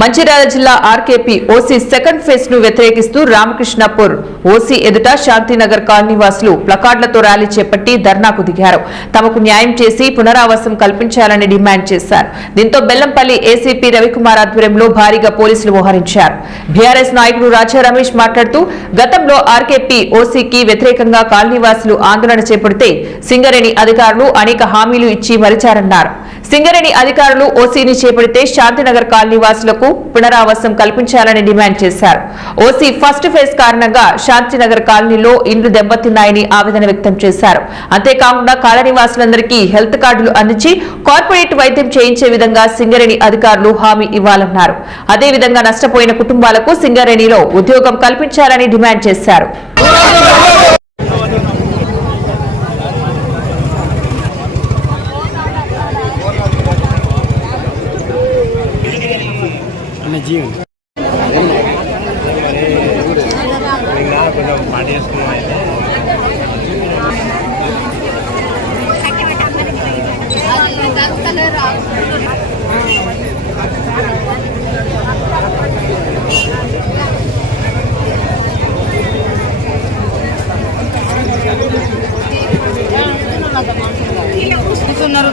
మంచిర్యాల జిల్లా RKP OC second phase ను వ్యతిరేకిస్తూ రామకృష్ణపూర్ ఓసీ ఎదుట శాంతినగర్ కాలనీ వాసులు ప్లకార్డులతో ర్యాలీ చేపట్టి ధర్నాకు దిగారు. తమకు న్యాయం చేసి పునరావాసం కల్పించాలని డిమాండ్ చేశారు. దీంతో బెల్లంపల్లి ఏసీపీ రవికుమార్ ఆధ్వర్యంలో భారీగా పోలీసులు మోహరించారు. బీఆర్ఎస్ నాయకుడు రాజా రమేష్ మాట్లాడుతూ గతంలో ఆర్కేపీ ఓసీకి వ్యతిరేకంగా కాలనీ వాసులు ఆందోళన చేపడితే సింగరేణి అధికారులు అనేక హామీలు ఇచ్చి మరిచారన్నారు. సింగరేణి అధికారులు ఓసీని చేపడితే శాంతినగర్ కాలనీ వాసులకు పునరావాసం కల్పించాలని డిమాండ్ చేశారు. ఓసీ ఫస్ట్ ఫేజ్ కారణంగా శాంతినగర్ కాలనీలో ఇండ్లు దెబ్బతిన్నాయని ఆవేదన వ్యక్తం చేశారు. అంతేకాకుండా కాలనీ వాసులందరికీ హెల్త్ కార్డులు అందించి కార్పొరేట్ వైద్యం చేయించే విధంగా సింగరేణి అధికారులు హామీ ఇవ్వాలన్నారు. అదేవిధంగా నష్టపోయిన కుటుంబాలకు సింగరేణిలో ఉద్యోగం కల్పించాలని డిమాండ్ చేశారు.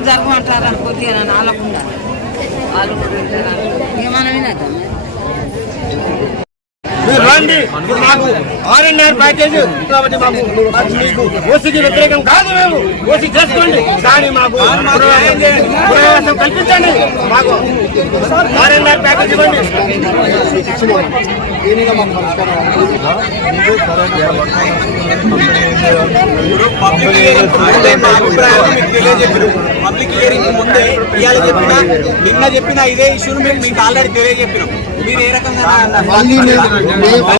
జరగమంటారా కొద్దిగా నాలకుండా వాళ్ళు రండి. మాకు ఆర్ఎన్ఆర్ ప్యాకేజ్ కాబట్టి మాకు మీకు ఓసీకి వ్యతిరేకం కాదు. మేము ఓసీ చేసుకోండి, కానీ మాకు పునరావాసం కల్పించండి. మాకు ఆర్ఎన్ఆర్ ప్యాకేజ్ ఇవ్వండి. పబ్లిక్ హియరింగ్ ముందే ఇవాళ చెప్పినా నిన్న చెప్పినా ఇదే ఇష్యూను మేము మీకు ఆల్రెడీ తెలియజెప్పినాం. మీరు ఏ రకంగా